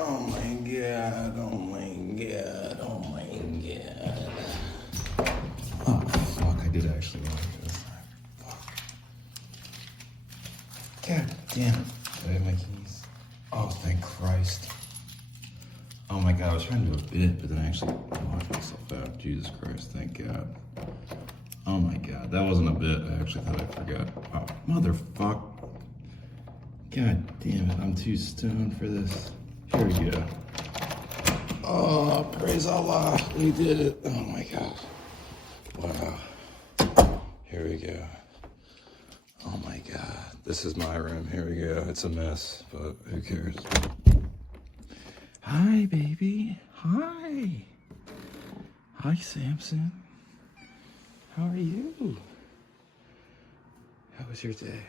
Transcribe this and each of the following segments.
Oh my god, oh my god, oh my god. Oh fuck, I did actually like this. Fuck. God damn it. Do I have my keys? Oh, thank Christ. Oh my god, I was trying to do a bit, but then I actually locked myself out. Jesus Christ, thank God. Oh my god, that wasn't a bit. I actually thought I forgot. Oh, motherfuck. God damn it, I'm too stoned for this. Here we go. Oh, praise Allah. We did it. Oh my God. Wow. Here we go. Oh my God. This is my room. Here we go. It's a mess, but who cares? Hi, baby. Hi. Hi, Samson. How are you? How was your day?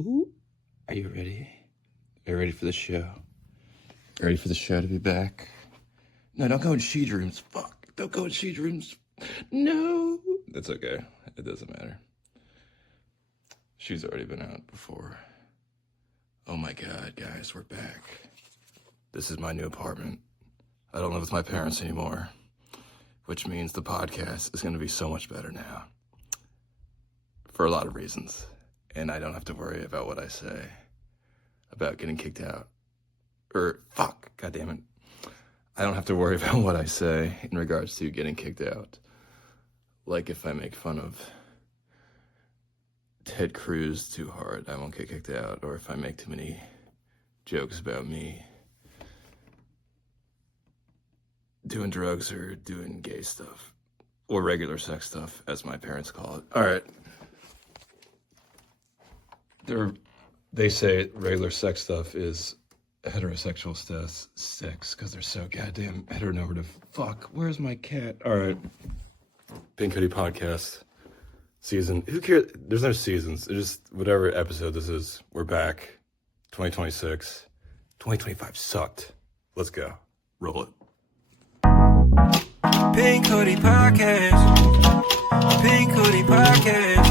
Ooh. Are you ready? Are you ready for the show? Ready for the show to be back? No, don't go in she rooms. Fuck. Don't go in she rooms. No. That's okay. It doesn't matter. She's already been out before. Oh my God, guys, we're back. This is my new apartment. I don't live with my parents anymore, which means the podcast is going to be so much better now. For a lot of reasons. And I don't have to worry about what I say about getting kicked out. Fuck, goddammit. I don't have to worry about what I say in regards to getting kicked out. Like if I make fun of Ted Cruz too hard, I won't get kicked out. Or if I make too many jokes about me doing drugs or doing gay stuff. Or regular sex stuff, as my parents call it. All right. They say regular sex stuff is heterosexual sex because they're so goddamn heteronormative. Fuck, where's my cat? All right. Pink Hoodie Podcast season. Who cares? There's no seasons. It's just whatever episode this is. We're back. 2026. 2025 sucked. Let's go. Roll it. Pink Hoodie Podcast. Pink Hoodie Podcast.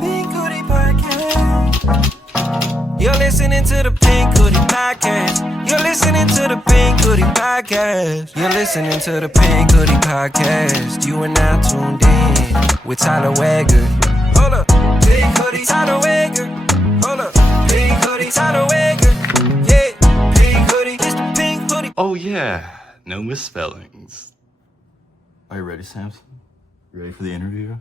Pink Hoodie Podcast. You're listening to the Pink Hoodie Podcast. You're listening to the Pink Hoodie Podcast. You're listening to the Pink Hoodie Podcast. You are now tuned in with Tyler Wagger. Hold up, Pink Hoodie, Tyler Wagger. Hold up, Pink Hoodie, Tyler Wagger. Yeah, Pink Hoodie, it's the Pink Hoodie. Oh yeah, no misspellings. Are you ready, Samson? You ready for the interview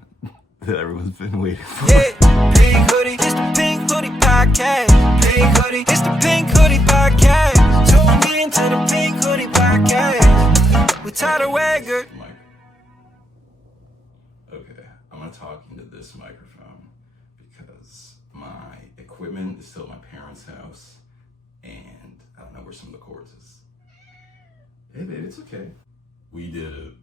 that everyone's been waiting for? Yeah, Pink Hoodie, it's the Pink Hoodie Podcast. Pink Hoodie, it's the Pink Hoodie Podcast. Tune in to the Pink Hoodie Podcast with Tyler Wagger. Okay, I'm gonna talk into this microphone because my equipment is still at my parents' house and I don't know where some of the cords is. Hey babe, it's okay. We did it.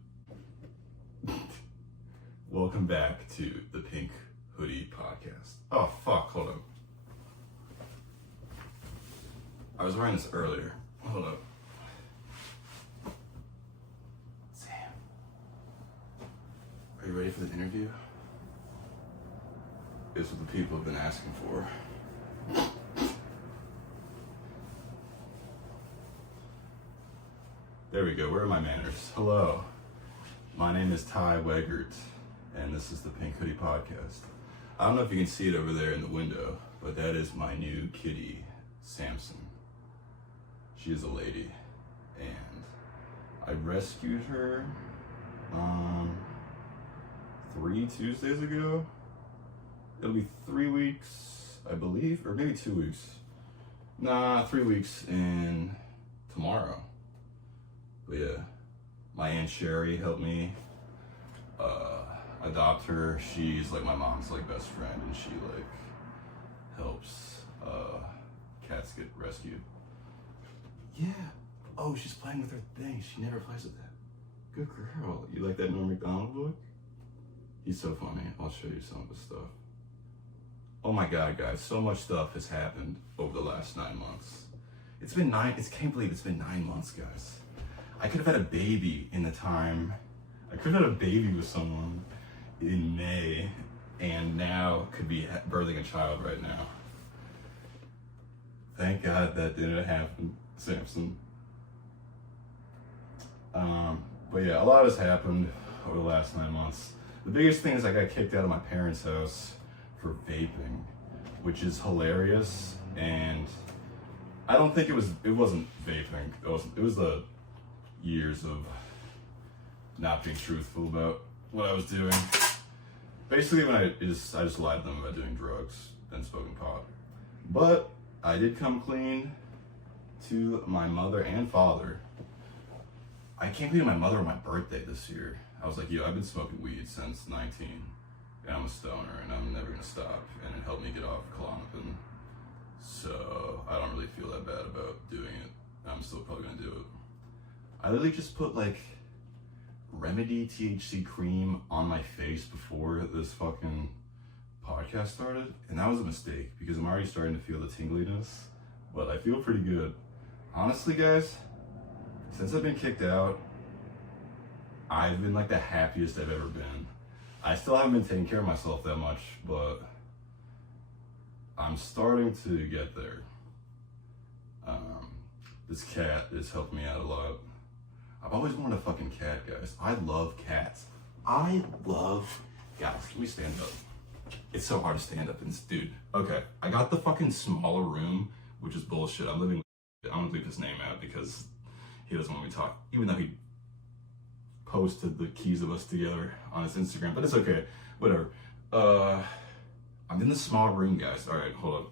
Welcome back to the Pink Hoodie Podcast. Oh fuck, hold up. I was wearing this earlier. Hold up. Sam. Are you ready for the interview? It's what the people have been asking for. There we go. Where are my manners? Hello. My name is Ty Weggert, and this is the Pink Hoodie Podcast. I don't know if you can see it over there in the window, but that is my new kitty, Samson. She is a lady, and I rescued her 3 Tuesdays ago. It'll be 3 weeks, I believe, or maybe 2 weeks. Nah, 3 weeks in tomorrow. But yeah, my Aunt Sherry helped me adopt her. She's like my mom's like best friend, and she like helps cats get rescued. Yeah. Oh, she's playing with her thing. She never plays with that. Good girl. You like that Norm Macdonald book? He's so funny. I'll show you some of his stuff. Oh my God, guys, so much stuff has happened over the last 9 months. Can't believe it's been 9 months, guys. I could have had a baby in the time I could have had a baby with someone in May, and now could be birthing a child right now. Thank God that didn't happen, Samson. But yeah, a lot has happened over the last 9 months. The biggest thing is I got kicked out of my parents' house for vaping, which is hilarious. And I don't think it wasn't vaping. It was the years of not being truthful about what I was doing. Basically, I just lied to them about doing drugs and smoking pot. But I did come clean to my mother and father. I came clean to my mother on my birthday this year. I was like, yo, I've been smoking weed since 19, and I'm a stoner, and I'm never gonna stop, and it helped me get off Klonopin. So I don't really feel that bad about doing it. I'm still probably gonna do it. I literally just put like Remedy THC cream on my face before this fucking podcast started, and that was a mistake because I'm already starting to feel the tingliness, but I feel pretty good. Honestly, guys, since I've been kicked out, I've been like the happiest I've ever been. I still haven't been taking care of myself that much, but I'm starting to get there. This cat is helping me out a lot. I've always wanted a fucking cat, guys. I love cats. Guys, let me stand up. It's so hard to stand up, dude. Okay, I got the fucking smaller room, which is bullshit. I'm gonna leave his name out because he doesn't want me to talk, even though he posted the keys of us together on his Instagram, but it's okay, whatever. I'm in the small room, guys. All right, hold up.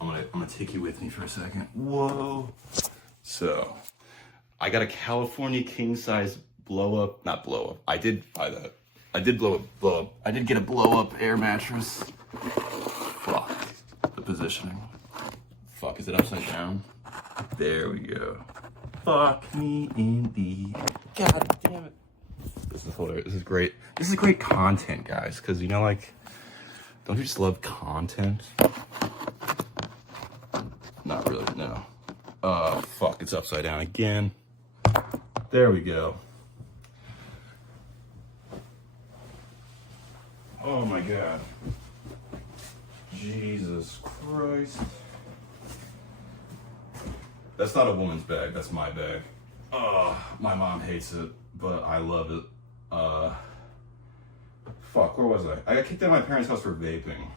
I'm gonna take you with me for a second. Whoa. So, I got a California king size not blow up. I did buy that. I did blow up. I did get a blow up air mattress. Fuck. The positioning. Fuck, is it upside down? There we go. Fuck me indeed. God damn it. This is hilarious. This is great. This is great content, guys. Because, you know, like, don't you just love content? Not really, no. Fuck, it's upside down again. There we go. Oh my God. Jesus Christ. That's not a woman's bag, that's my bag. My mom hates it, but I love it. Fuck, where was I? I got kicked out of my parents' house for vaping.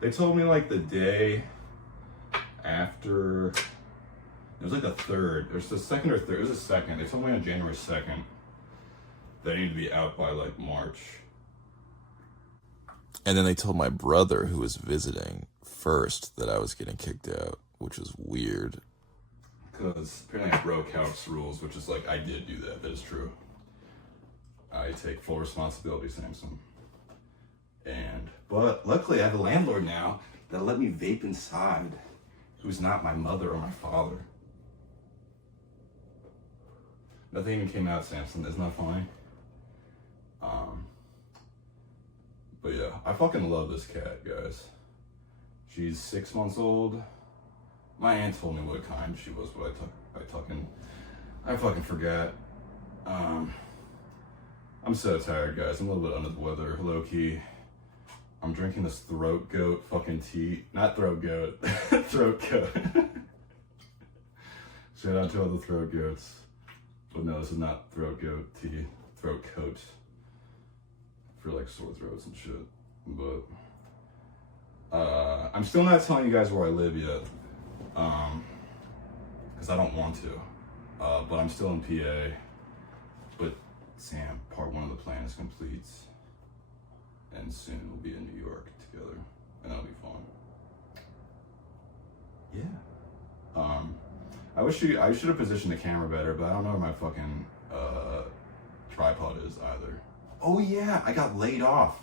They told me like the day after, it was like the 3rd, it was the 2nd or 3rd, it was the 2nd. They told me on January 2nd that I need to be out by like March. And then they told my brother, who was visiting, first that I was getting kicked out, which was weird. Because apparently I broke house rules, which is like, I did do that. That is true. I take full responsibility, Samson. But luckily I have a landlord now that let me vape inside, who's not my mother or my father. Nothing even came out, Samson. Isn't that funny? But yeah, I fucking love this cat, guys. She's 6 months old. My aunt told me what kind she was, but I fucking forgot. I'm so tired, guys. I'm a little bit under the weather, low key. I'm drinking this throat goat fucking tea. Not throat goat, throat coat. Shout out to all the throat goats. But no, this is not throat goat tea, throat coat. For like sore throats and shit. But I'm still not telling you guys where I live yet. Because I don't want to. But I'm still in PA. But Sam, part 1 of the plan is complete. And soon we'll be in New York together. And that'll be fun. Yeah. I should have positioned the camera better, but I don't know where my fucking tripod is either. Oh yeah, I got laid off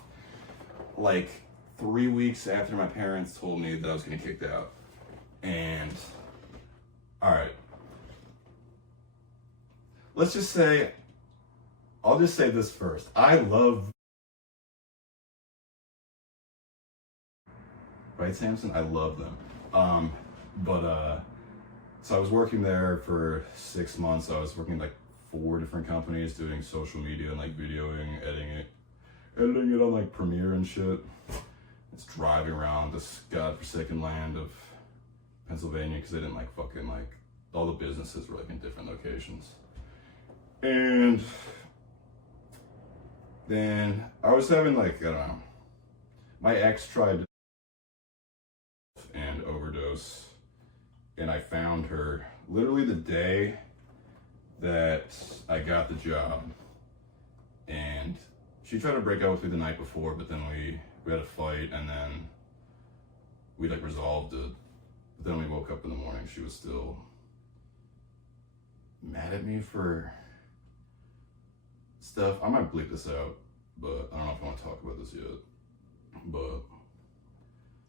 like 3 weeks after my parents told me that I was getting kicked out. And all right, let's just say, I'll just say this first. I love, right, Samson? I love them. But So I was working there for 6 months. I was working like 4 different companies doing social media and like videoing, editing it on like Premiere and shit. It's driving around this godforsaken land of Pennsylvania because they didn't like fucking like all the businesses were like in different locations. And then I was having like, I don't know, my ex tried to and overdose, and I found her literally the day that I got the job. And she tried to break up with me the night before, but then we had a fight, and then we like resolved it. But then we woke up in the morning, she was still mad at me for stuff. I might bleep this out, but I don't know if I want to talk about this yet. But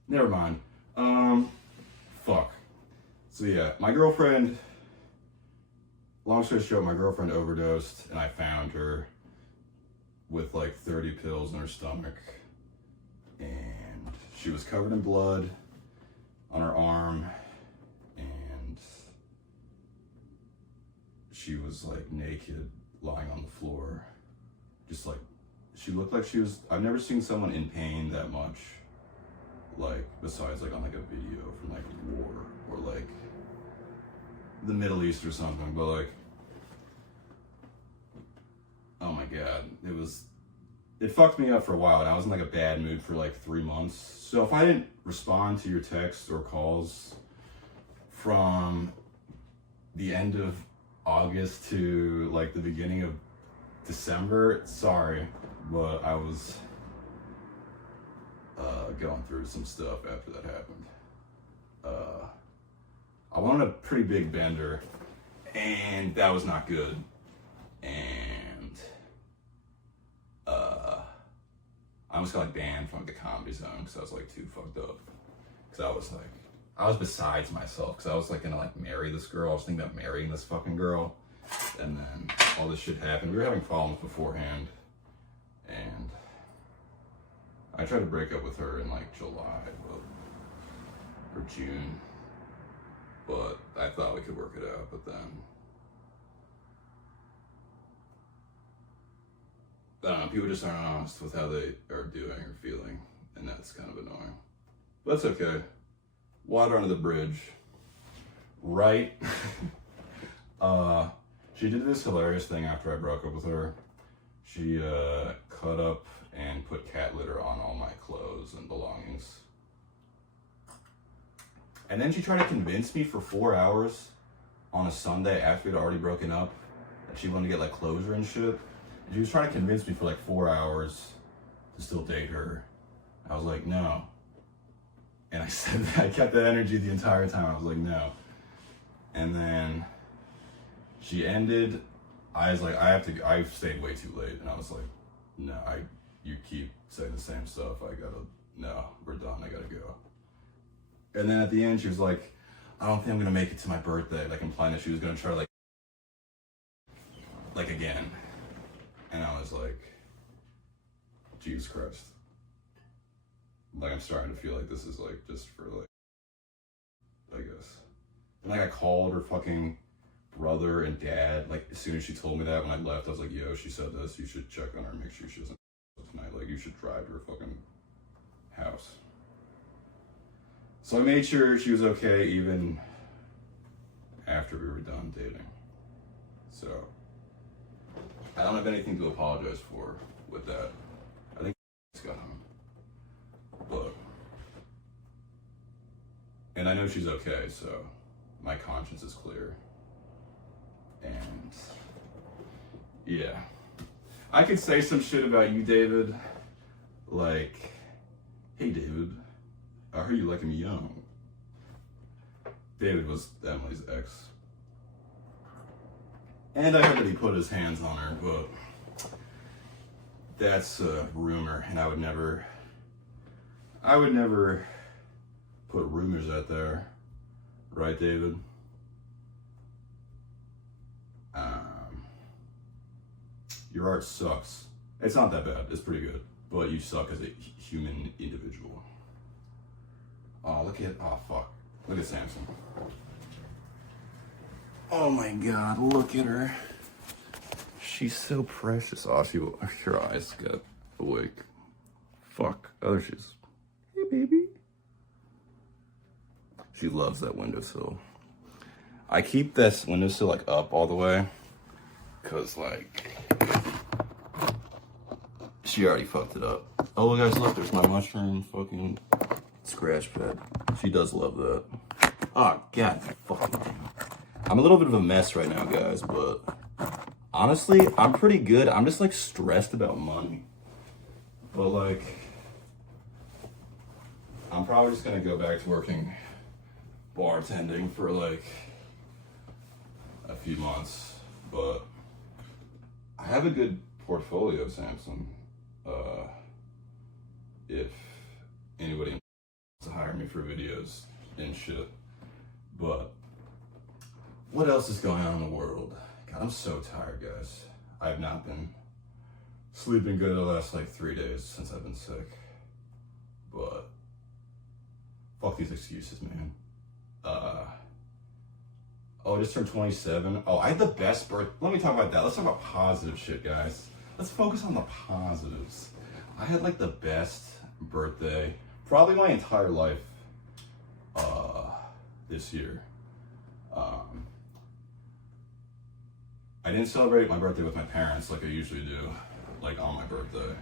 never mind. Fuck. So yeah, my girlfriend, long story short, my girlfriend overdosed, and I found her with like 30 pills in her stomach, and she was covered in blood on her arm, and she was like naked, lying on the floor, just like, she looked like she was, I've never seen someone in pain that much, like, besides like on like a video from like war or like the Middle East or something, but like, oh my god, it fucked me up for a while, and I was in like a bad mood for like 3 months. So if I didn't respond to your texts or calls from the end of August to like the beginning of December, sorry, but I was going through some stuff after that happened. I wanted a pretty big bender, and that was not good. And I almost got like banned from the Comedy Zone because I was like too fucked up. Because I was besides myself, because I was like gonna like marry this girl. I was thinking about marrying this fucking girl, and then all this shit happened. We were having problems beforehand, and I tried to break up with her in like July or June, but I thought we could work it out. But then I don't know, people just aren't honest with how they are doing or feeling, and that's kind of annoying. But that's okay. Water under the bridge. Right? She did this hilarious thing after I broke up with her. She cut up and put cat litter on all my clothes and belongings. And then she tried to convince me for 4 hours on a Sunday after we'd already broken up that she wanted to get like closure and shit. And she was trying to convince me for like 4 hours to still date her. I was like, no. And I said that, I kept that energy the entire time. I was like, no. And then she ended. I was like, I stayed way too late. And I was like, no, you keep saying the same stuff. No, we're done. I gotta go. And then at the end, she was like, I don't think I'm gonna make it to my birthday. Like implying that she was gonna try to like again. And I was like, Jesus Christ. Like I'm starting to feel like this is like just for like, I guess. And like I called her fucking brother and dad, like as soon as she told me that when I left, I was like, yo, she said this, you should check on her, make sure she doesn't tonight. Like you should drive to her fucking house. So I made sure she was okay even after we were done dating. So I don't have anything to apologize for with that. I think it's got home. But, and I know she's okay, so my conscience is clear. And yeah, I could say some shit about you, David, like, hey David, I heard you like him young. David was Emily's ex. And I heard that he put his hands on her, but that's a rumor, and I would never put rumors out there, right, David? Your art sucks. It's not that bad, it's pretty good, but you suck as a human individual. Oh, fuck. Look at Samson. Oh my God, look at her. She's so precious. Oh, her eyes got awake. Fuck. Oh, there she is. Hey, baby. She loves that windowsill. I keep this windowsill like up all the way, cause like she already fucked it up. Oh, guys, look, there's my mushroom fucking scratch pad. She does love that. Oh, God fucking damn. I'm a little bit of a mess right now, guys, but honestly, I'm pretty good. I'm just like stressed about money. But like, I'm probably just gonna go back to working bartending for like a few months. But I have a good portfolio, Samson. If anybody wants to hire me for videos and shit. But what else is going on in the world? God, I'm so tired, guys. I've not been sleeping good the last like 3 days since I've been sick. But fuck these excuses, man. Oh, I just turned 27. Oh, I had the best birth. Let me talk about that. Let's talk about positive shit, guys. Let's focus on the positives. I had like the best birthday, probably my entire life, this year. I didn't celebrate my birthday with my parents like I usually do, like on my birthday.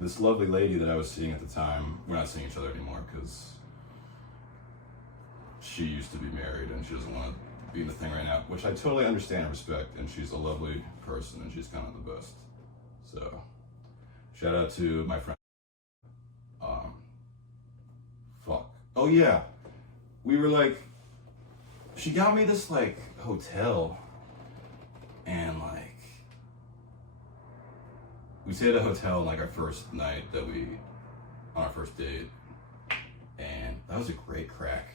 This lovely lady that I was seeing at the time, we're not seeing each other anymore because she used to be married and she doesn't want to be in the thing right now, which I totally understand and respect, and she's a lovely person and she's kind of the best. So, shout out to my friend. Fuck. Oh yeah, we were like, she got me this like hotel, and like we stayed at a hotel like our first night on our first date, and that was a great crack.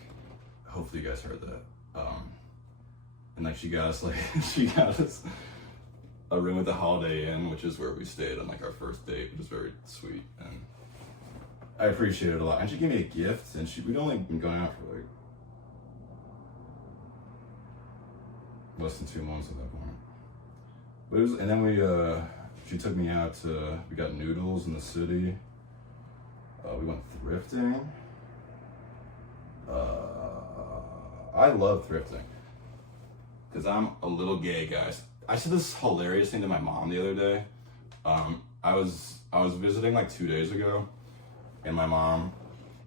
Hopefully you guys heard that. And like she got us a room at the Holiday Inn, which is where we stayed on like our first date, which is very sweet, and I appreciate it a lot. And she gave me a gift, and we'd only been going out for like less than 2 months at that point. But and then she took me out we got noodles in the city. We went thrifting. I love thrifting because I'm a little gay, guys. I said this hilarious thing to my mom the other day. I was visiting like 2 days ago, and my mom,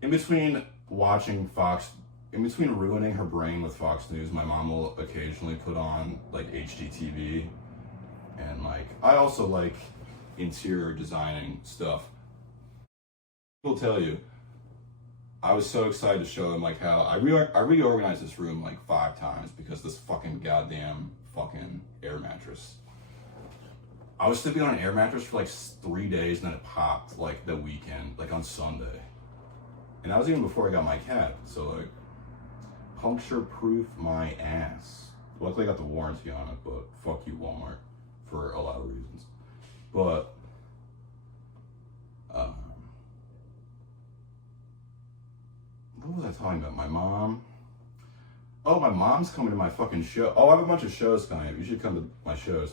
in between ruining her brain with Fox News, my mom will occasionally put on like HGTV, and like I also like interior designing stuff. Will tell you, I was so excited to show them like how I reorganized this room like 5 times because this fucking goddamn fucking air mattress. I was sleeping on an air mattress for like 3 days, and then it popped like the weekend, like on Sunday. And that was even before I got my cat. So like, puncture proof my ass. Luckily I got the warranty on it, but fuck you Walmart for a lot of reasons. But what was I talking about? My mom. Oh, my mom's coming to my fucking show. Oh, I have a bunch of shows coming up. You should come to my shows.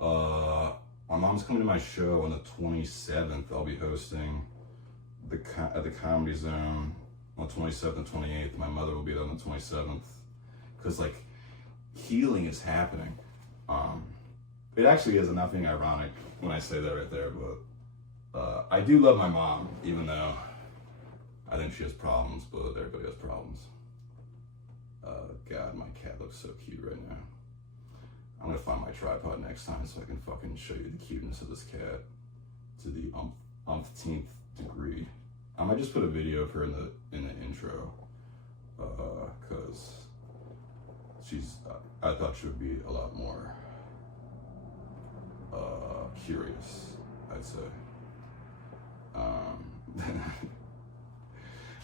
My mom's coming to my show on the 27th. I'll be hosting at the Comedy Zone on the 27th and 28th. My mother will be there on the 27th. Because, like, healing is happening. It actually is, and not being ironic when I say that right there, but I do love my mom, even though I think she has problems, but everybody has problems. God, my cat looks so cute right now. I'm gonna find my tripod next time so I can fucking show you the cuteness of this cat to the umpteenth degree. I might just put a video of her in the intro, cause I thought she would be a lot more curious, I'd say.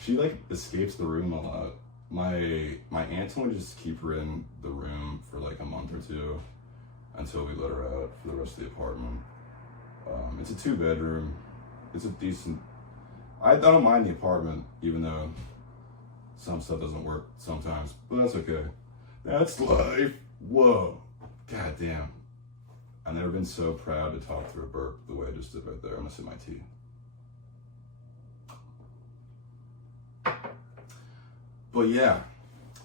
She like escapes the room a lot. My aunt told me to just keep her in the room for like a month or 2 until we let her out for the rest of the apartment. It's a 2-bedroom. It's a decent. I don't mind the apartment, even though some stuff doesn't work sometimes, but that's okay. That's life. Whoa. God damn. I've never been so proud to talk through a burp the way I just did right there. I'm gonna sip my tea. But yeah,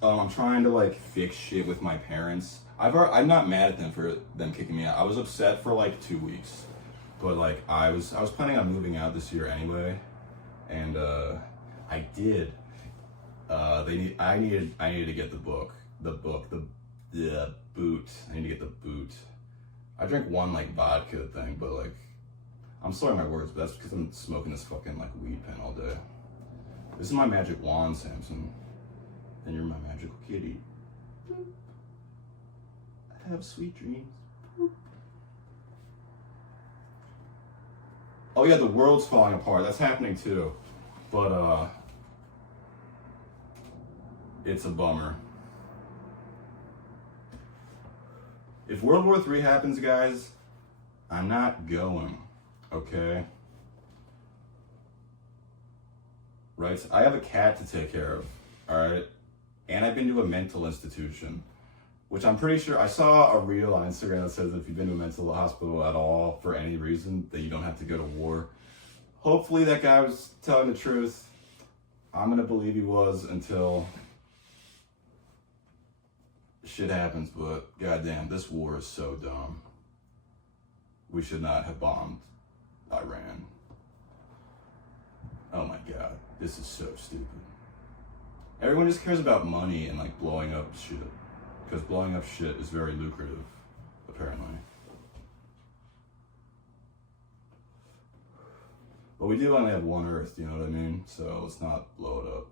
I'm trying to like fix shit with my parents. I'm not mad at them for them kicking me out. I was upset for like 2 weeks, but like I was planning on moving out this year anyway, and I did. I needed to get the boot. I need to get the boot. I drank one like vodka thing, but like I'm slurring my words, but that's because I'm smoking this fucking like weed pen all day. This is my magic wand, Samson. And you're my magical kitty. I have sweet dreams. Oh yeah, the world's falling apart. That's happening too. But it's a bummer. If World War III happens, guys, I'm not going, okay? Right? So I have a cat to take care of, all right? And I've been to a mental institution, which I'm pretty sure, I saw a reel on Instagram that says if you've been to a mental hospital at all for any reason, that you don't have to go to war. Hopefully that guy was telling the truth. I'm gonna believe he was until shit happens, but goddamn, this war is so dumb. We should not have bombed Iran. Oh my god, this is so stupid. Everyone just cares about money and like blowing up shit, because blowing up shit is very lucrative, apparently. But we do only have one Earth, you know what I mean? So let's not blow it up.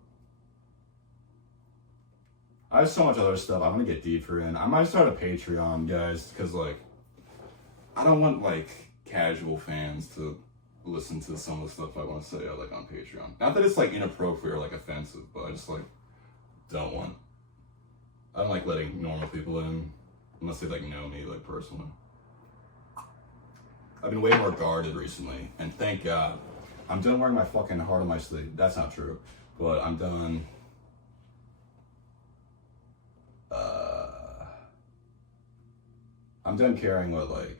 I have so much other stuff I'm gonna get deeper in. I might start a Patreon, guys, because like I don't want like casual fans to listen to some of the stuff I want to say like on Patreon. Not that it's like inappropriate or like offensive, but I just like I don't like letting normal people in unless they like know me like personally. I've been way more guarded recently, and thank God. I'm done wearing my fucking heart on my sleeve. That's not true, but I'm done. I'm done caring what like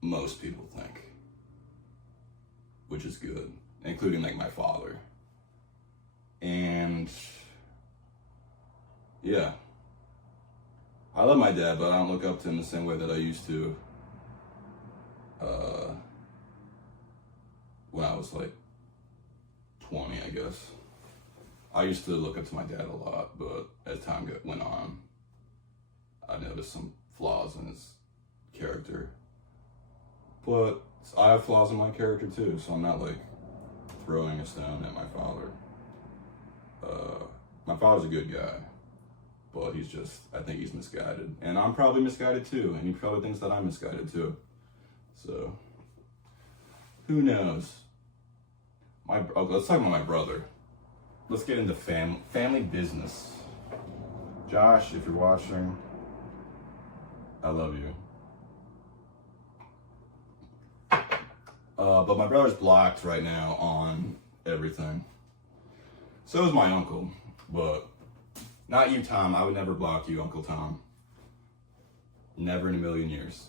most people think, which is good, including like my father. And yeah, I love my dad, but I don't look up to him the same way that I used to when I was like 20, I guess. I used to look up to my dad a lot, but as time went on, I noticed some flaws in his character. But I have flaws in my character too, so I'm not like throwing a stone at my father. My father's a good guy, but I think he's misguided. And I'm probably misguided too, and he probably thinks that I'm misguided too. So, who knows? Let's talk about my brother. Let's get into family business. Josh, if you're watching, I love you. But my brother's blocked right now on everything. So is my uncle, but not you, Tom. I would never block you, Uncle Tom. Never in a million years.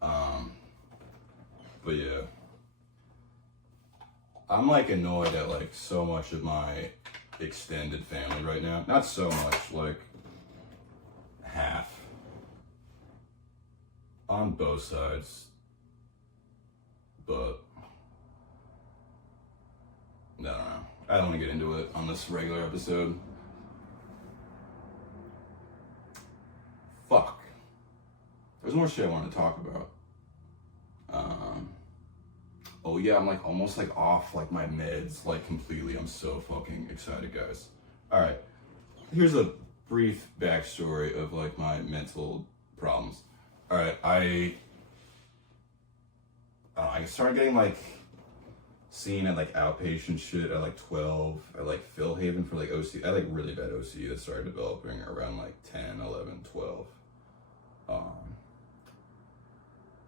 But yeah. I'm like annoyed at like so much of my extended family right now. Not so much, like half. On both sides. But I don't know. I don't want to get into it on this regular episode. Fuck. There's more shit I want to talk about. Oh yeah, I'm like almost like off like my meds like completely. I'm so fucking excited, guys. All right, here's a brief backstory of like my mental problems. All right, I started getting like seen at like outpatient shit at like 12 at like Phil Haven for like OC. I had like really bad OC that started developing around like 10, 11, 12.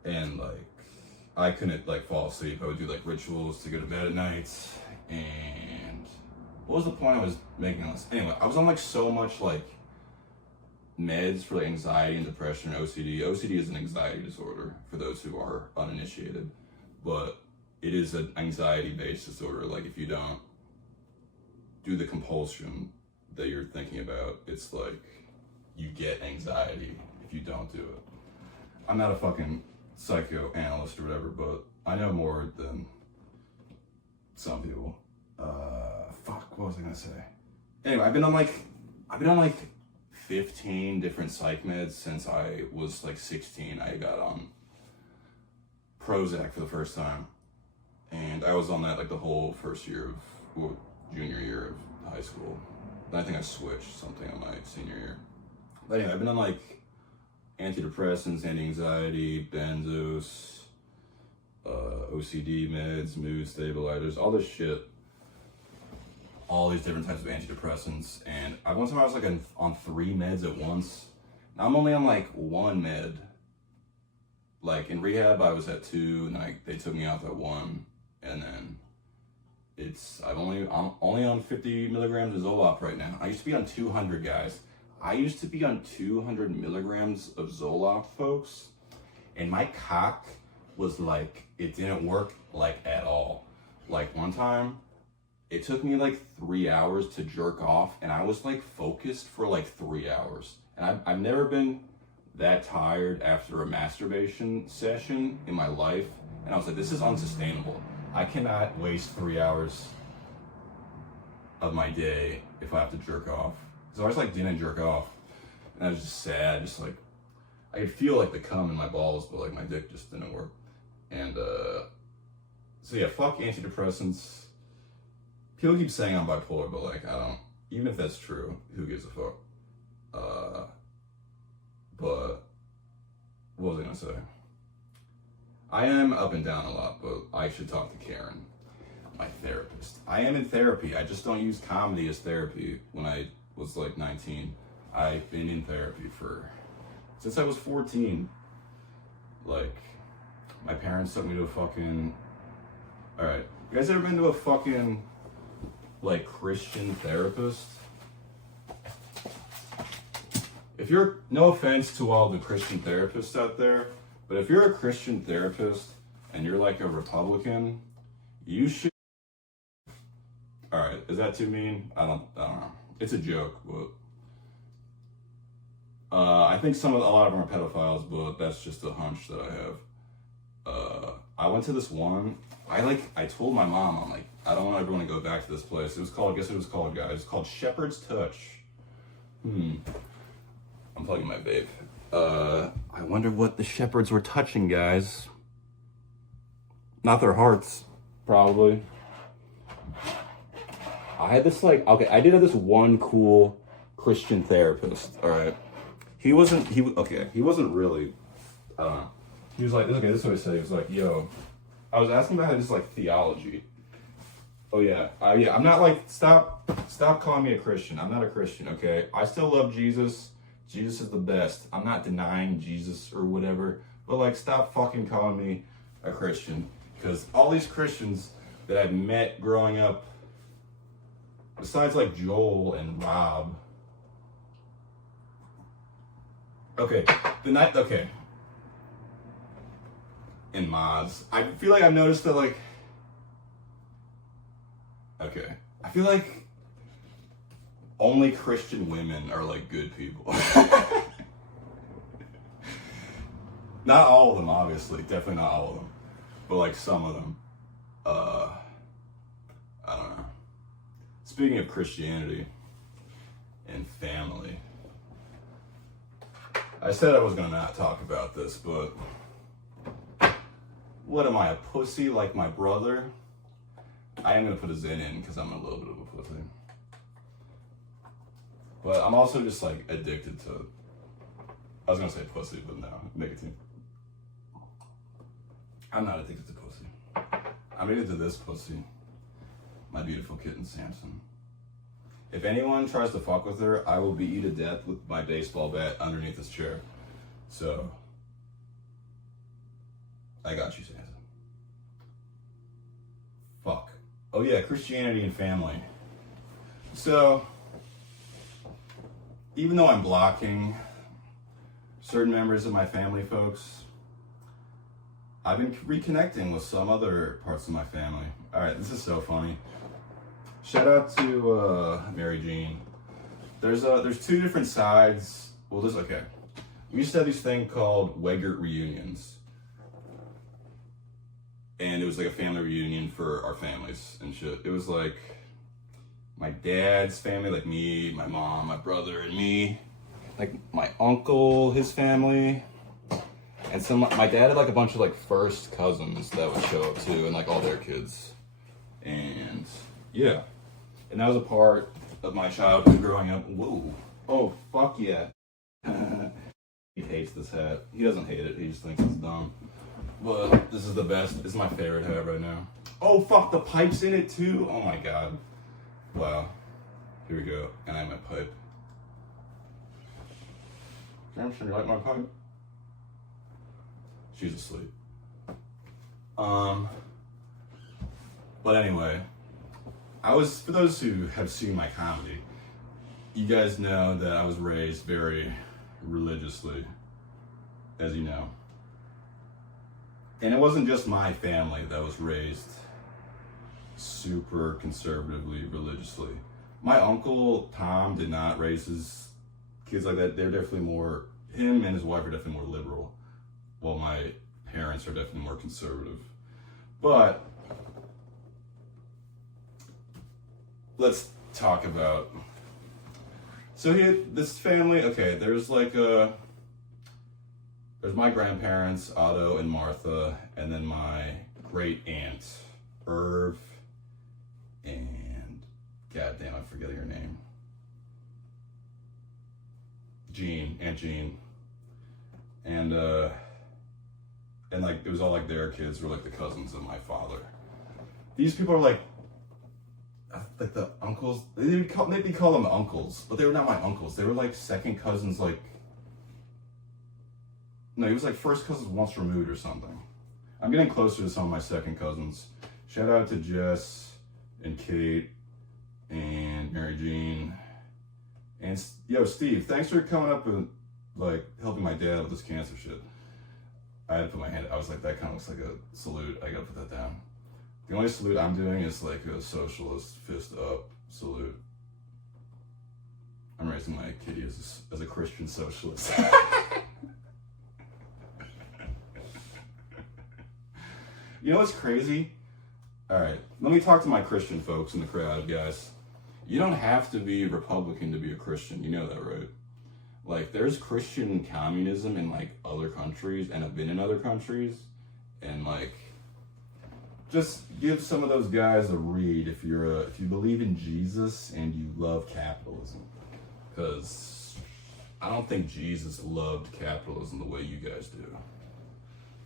And like I couldn't like fall asleep. I would do like rituals to go to bed at night, and what was the point I was making on this? Anyway, I was on like so much like meds for like anxiety and depression and OCD. OCD is an anxiety disorder for those who are uninitiated, but it is an anxiety-based disorder. Like if you don't do the compulsion that you're thinking about, it's like you get anxiety if you don't do it. I'm not a fucking psychoanalyst or whatever, but I know more than some people. Fuck, what was I gonna say? Anyway, I've been on like 15 different psych meds since I was like 16. I got on Prozac for the first time. And I was on that like the whole first year of, well, junior year of high school. Then I think I switched something on my senior year. But anyway, I've been on like antidepressants, anti-anxiety, benzos, OCD meds, mood stabilizers, all this shit. All these different types of antidepressants. And one time I was like on 3 meds at once. Now I'm only on like 1 med. Like in rehab, I was at 2, and they took me out at 1. And then I'm only on 50 milligrams of Zoloft right now. I used to be on 200, guys. I used to be on 200 milligrams of Zoloft, folks. And my cock was like, it didn't work like at all. Like one time, it took me like 3 hours to jerk off, and I was like focused for like 3 hours. And I've never been that tired after a masturbation session in my life. And I was like, this is unsustainable. I cannot waste 3 hours of my day if I have to jerk off. So I just like didn't jerk off. And I was just sad, just like, I could feel like the cum in my balls, but like my dick just didn't work. And so yeah, fuck antidepressants. People keep saying I'm bipolar, but like, I don't, even if that's true, who gives a fuck? But what was I gonna say? I am up and down a lot, but I should talk to Karen, my therapist. I am in therapy. I just don't use comedy as therapy. When I was like 19, I've been in therapy since I was 14. Like, my parents took me to a fucking, alright, you guys ever been to a fucking, like, Christian therapist? If you're, no offense to all the Christian therapists out there, but if you're a Christian therapist and you're like a Republican, you should, alright, is that too mean? I don't know. It's a joke, but I think a lot of them are pedophiles, but that's just a hunch that I have. I went to this one, I told my mom, I'm like, I don't want everyone to go back to this place. It was called, guys, it's called Shepherd's Touch. I'm plugging my vape. I wonder what the shepherds were touching, guys. Not their hearts, probably. I had this I did have this one cool Christian therapist, alright? He wasn't really, I don't know. He was like, okay, this is what he said. He was like, yo, I was asking about his like theology. Oh yeah, I'm not like, stop calling me a Christian. I'm not a Christian, okay? I still love Jesus. Jesus is the best. I'm not denying Jesus or whatever, but like, stop fucking calling me a Christian. Because all these Christians that I've met growing up, besides like Joel and Rob, and Maz, I feel like I've noticed that like, I feel like only Christian women are like good people. Not all of them, obviously. Definitely not all of them. But like some of them. I don't know. Speaking of Christianity and family, I said I was gonna not talk about this, but what am I, a pussy like my brother? I am gonna put a Zen in because I'm a little bit of a pussy. But I'm also just like addicted to, I was gonna say pussy, but no, nicotine. I'm not addicted to pussy. I'm addicted to this pussy. My beautiful kitten, Samson. If anyone tries to fuck with her, I will beat you to death with my baseball bat underneath this chair. So, I got you, Samson. Fuck. Oh yeah, Christianity and family. So, even though I'm blocking certain members of my family, folks, I've been reconnecting with some other parts of my family. All right, this is so funny. Shout out to Mary Jean. There's two different sides. Well, okay. We used to have this thing called Weggert reunions, and it was like a family reunion for our families and shit. It was like my dad's family, like me, my mom, my brother, and me. Like my uncle, his family, and my dad had like a bunch of like first cousins that would show up too, and like all their kids. And yeah, and that was a part of my childhood growing up. Whoa, oh fuck yeah. He hates this hat. He doesn't hate it, he just thinks it's dumb. But this is the best. This is my favorite hat right now. Oh fuck, the pipe's in it too. Oh my god. Wow. Here we go. And I have my pipe. Samson, you like my pipe? She's asleep. But anyway, for those who have seen my comedy, you guys know that I was raised very religiously, as you know. And it wasn't just my family that was raised super conservatively, religiously. My uncle Tom did not raise his kids like that. They're definitely more, him and his wife are definitely more liberal, while my parents are definitely more conservative. But let's talk about, so this family, okay, there's my grandparents, Otto and Martha, and then my great aunt, Irv, and goddamn, I'm forgetting her name. Aunt Jean. And like, it was all like their kids were like the cousins of my father. These people are like the uncles, they'd call them uncles, but they were not my uncles. They were like second cousins, like, no, he was like first cousins once removed or something. I'm getting closer to some of my second cousins. Shout out to Jess and Kate and Mary Jean. And yo, Steve, thanks for coming up and like helping my dad with this cancer shit. I had to put my hand, I was like, that kind of looks like a salute. I gotta put that down. The only salute I'm doing is like a socialist fist up salute. I'm raising my kitty as a Christian socialist. You know what's crazy? All right, let me talk to my Christian folks in the crowd, guys. You don't have to be Republican to be a Christian. You know that, right? Like, there's Christian communism in like other countries, and I've been in other countries, and like, just give some of those guys a read if you believe in Jesus and you love capitalism, because I don't think Jesus loved capitalism the way you guys do.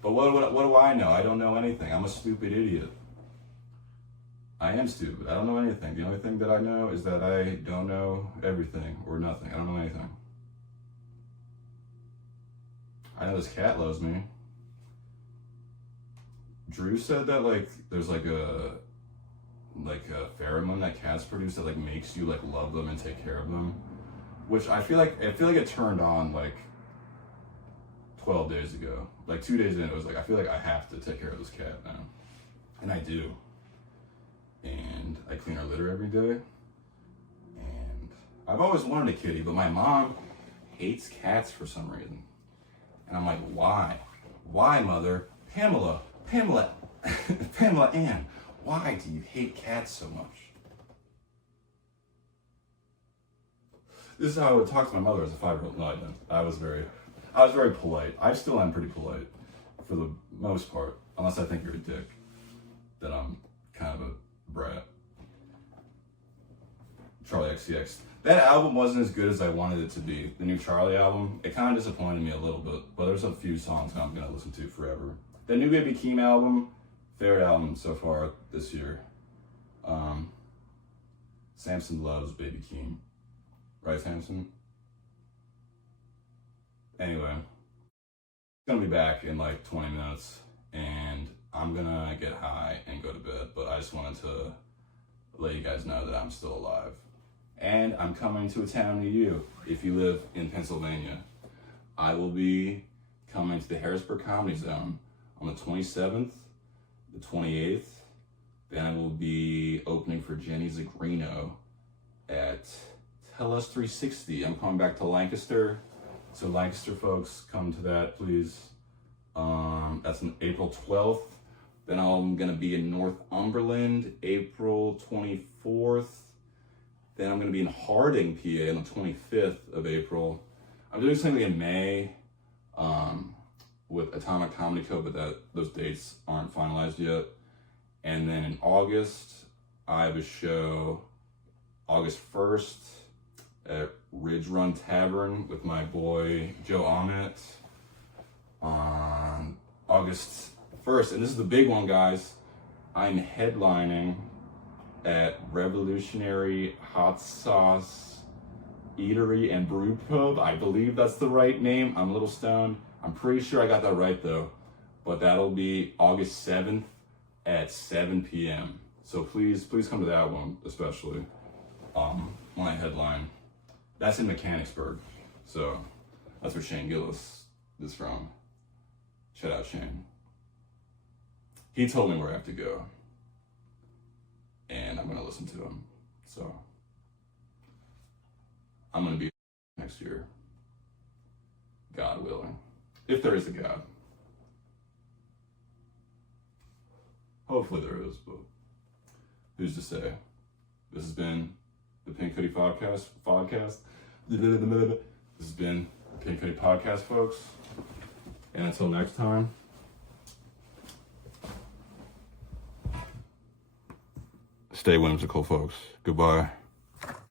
But what do I know? I don't know anything. I'm a stupid idiot. I am stupid. I don't know anything. The only thing that I know is that I don't know everything or nothing. I don't know anything. I know this cat loves me. Drew said that like there's like a pheromone that cats produce that like makes you like love them and take care of them, which I feel like it turned on like 12 days ago. Like 2 days in, it was like I feel like I have to take care of this cat now, and I do. And I clean her litter every day. And I've always wanted a kitty, but my mom hates cats for some reason. And I'm like, why? Why, mother? Pamela Ann, why do you hate cats so much? This is how I would talk to my mother as a 5-year-old. No, I didn't. I was very polite. I still am pretty polite for the most part, unless I think you're a dick. Then I'm kind of a brat. Charlie XCX. That album wasn't as good as I wanted it to be. The new Charlie album, it kind of disappointed me a little bit, but there's a few songs I'm gonna listen to forever. The new Baby Keem album, favorite album so far this year. Samson loves Baby Keem. Right, Samson? Anyway, gonna be back in like 20 minutes, and I'm gonna get high and go to bed, but I just wanted to let you guys know that I'm still alive. And I'm coming to a town near you if you live in Pennsylvania. I will be coming to the Harrisburg Comedy Zone on the 27th, the 28th. Then I will be opening for Jenny Zagrino at Tell Us 360. I'm coming back to Lancaster. So Lancaster folks, come to that, please. That's on April 12th. Then I'm gonna be in Northumberland, April 24th. Then I'm gonna be in Harding, PA on the 25th of April. I'm doing something in May with Atomic Comedy Co, but those dates aren't finalized yet. And then in August, I have a show August 1st at Ridge Run Tavern with my boy Joe Ahmet on August 1st. And this is the big one, guys. I'm headlining at Revolutionary Hot Sauce Eatery and Brew Pub. I believe that's the right name. I'm a little stoned. I'm pretty sure I got that right though. But that'll be August 7th at 7 p.m. So please come to that one, especially when I headline. That's in Mechanicsburg. So that's where Shane Gillis is from. Shout out Shane. He told me where I have to go. And I'm gonna listen to him. So I'm gonna be next year, God willing. If there is a God. Hopefully there is, but who's to say? This has been the Pink Hoodie Podcast. This has been the Pink Hoodie Podcast, folks. And until next time, stay whimsical, folks. Goodbye.